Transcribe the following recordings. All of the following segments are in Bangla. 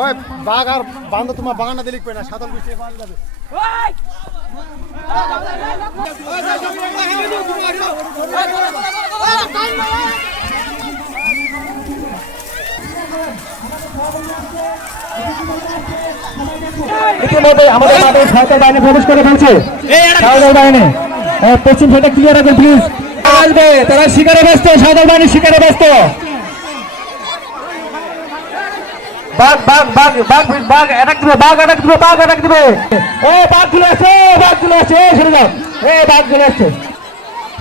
ওই বাঘ আর বান্ধব তোমার বাগানটা দিলিক না সাঁতার বৃষ্টি পাওয়া যাবে। ইতিমধ্যে আমাদের মাঠে সাঁতার বাহিনী প্রবেশ করে ফেলছে। সাঁতার বাহিনী পশ্চিম সাইডে ক্লিয়ার রাখবেন প্লিজ। আসবে তারা শিকারে ব্যস্ত, সাঁতার বাহিনী শিকারে ব্যস্ত। বাঘ বাঘ বাঘ বাঘ বাঘ অ্যাটাক দিবে, বাঘ অ্যাটাক দিবে, বাঘ অ্যাটাক দিবে। ও বাঘ চলে আসছে, বাঘ চলে আসছে, সরে যাও। বাঘ চলে আসছে,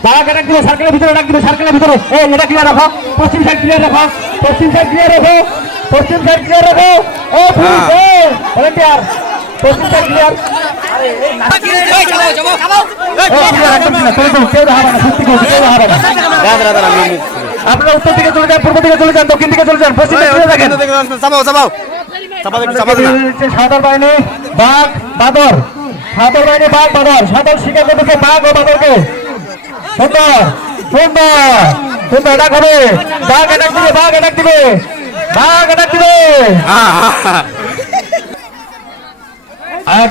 বাঘ অ্যাটাক দিবে, সার্কেলের ভিতরে অ্যাটাক দিবে, সার্কেলের ভিতরে। এটা ক্লিয়ার রাখো, পশ্চিম সাইড ক্লিয়ার রাখো, পশ্চিম সাইড ক্লিয়ার রাখো, পশ্চিম সাইড ক্লিয়ার রাখো। ভলেন্টিয়ার পশ্চিম সাইড ক্লিয়ার। আপনারা উত্তর দিকে চলে যান, পূর্ব দিকে চলে যান, দক্ষিণ দিকে চলে যান, পশ্চিম দিকে দেখেন। সাঁতার বাহিনী বাঘ বাদর, সাঁতার বাহিনী বাঘ বাদর, সাঁতার শিকার করতেছে বাঘ ও বাদরকে। সুন্দর সুন্দর সুন্দর অ্যাটাক হবে, বাঘ অ্যাটাক দিবে, বাঘ অ্যাটাক দিবে, বাঘ অ্যাটাক দিবে।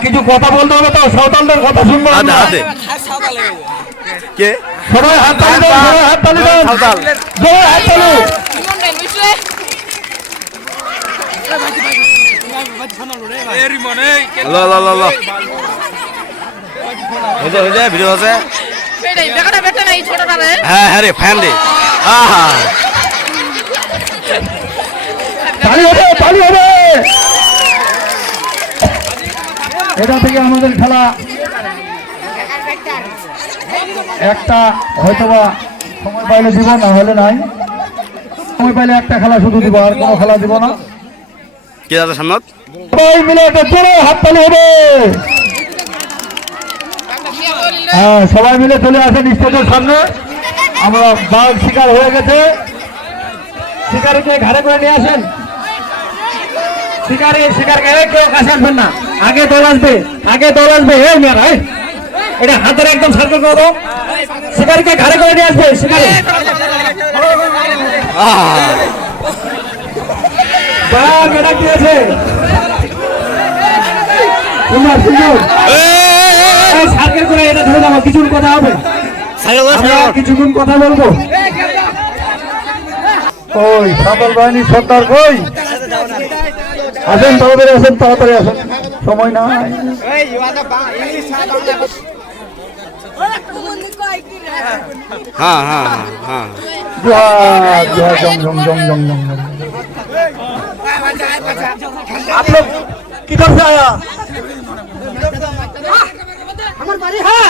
কিছু কথা বলতে হবে তো, সাঁওতালদের কথা শুনবো। সবাই হাত তালি দেন, সবাই হাত তালি দেন, জোরে হাত তালি। ভিডিও আছে হ্যাঁ হ্যাঁ রে ফ্যান রে তালি হবে, তালি হবে। এটা থেকে আমাদের খেলা একটা হয়তোবা সময় পাইলে দিব, না হলে নাই। সময় পাইলে একটা খেলা শুধু দিব, আর কোনো খেলা দিব না। কে দাদা সামনে সবাই মিলে একটা জোরে হাততালি হবে। হ্যাঁ, সবাই মিলে চলে আসেন স্টেজের সামনে। আমরা বাঘ শিকার হয়ে গেছে, শিকারিকে ঘাড়ে করে নিয়ে আসেন। শিকারকে কেউ কাছে আসবেন না, আগে দল আসবে, আগে দল আসবে। এটা হাতের একদম সার্কেল করে দাও, শিকারিকে ঘাড়ে করে নিয়ে আসবে। শিকারি বাঘ এটা দিয়েছে, সুন্দর সুন্দর সার্কেল করে এটা ধরে যাবো। কিছুক্ষণ কথা হবে, কিছুক্ষণ কথা বলবো। ওই সাঁতার বাহিনী সর্দার কই আসেন, তাড়াতাড়ি আসেন, তাড়াতাড়ি আসেন, সময় নাই। হ্যাঁ হ্যাঁ হ্যাঁ आप लोग किधर से आया? हमारा बारी है,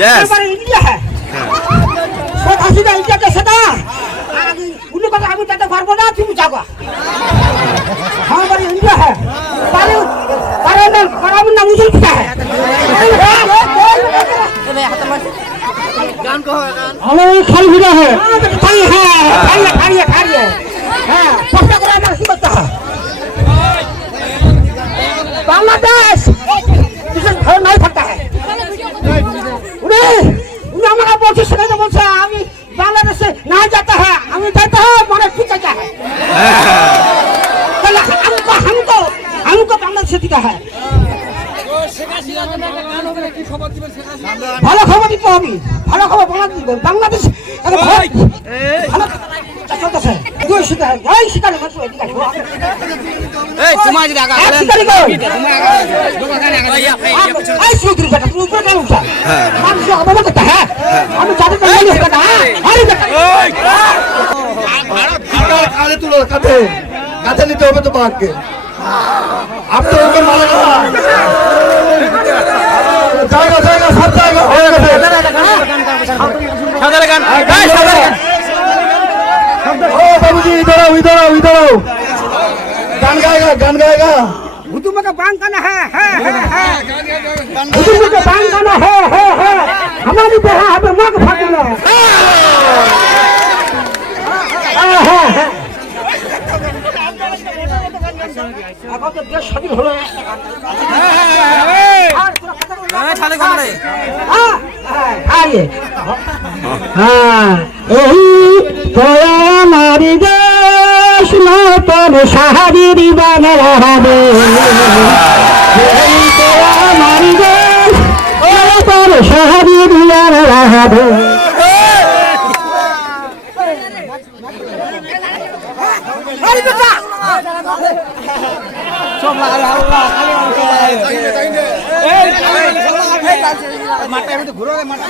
यस हमारा इंडिया है। सदा सीधा इंडिया का सदा उन्हें पता हमें कहते घर बना तुम जाओ। हमारा बारी इंडिया है, बारी बारी ना बारी ना मुझे क्या है? हमें खाली बिना है, खाली है, खाली खाली खाली है। हाँ, पक्का करा हमारा सीमा था। बांग्लादेश इसे घर नहीं सकता है। उन्हें हमारा बोल से नहीं बोल से आगे बांग्लादेश से नहीं जाता है, हमें जाता है मारे ठीक जाता है। कल हमको बांग्लादेश से दिखा है। ভালো খবর দিতে হবে, ভালো খবর বাংলাদেশ ভালো চলতেছে। দুই শিকার এই শিকারে মাত্র এদিকে এই তোমার যদি আগা গেলেন এই সুদূর বেটা তুই উপরে কেন উঠা মানুষ অবমান করতে হ্যাঁ আমি যাদের তো বলি না আরে বেটা শিকার কালে তুলো কাঁধে কাঁধে নিতে হবে তো বাঘকে। আপনি ওকে মারা জায়গা জায়গা সব জায়গা হয়ে গেছে। ও বাবুজি इधर आओ इधर आओ इधर आओ। गान गाएगा हुतुम का बांग गाना है हुतुम का बांग गाना है हमारी बेहा हमें मां का फाटना है। अब तो देश शादी हो रहा है ছালে কামড়ে आइए हाँ यही तो हमारी देश নতুন শাড়ির বাংলা হবে আমার নতুন শাড়ির বাংলা হবে মাঠটা ঘুরো মাঠটা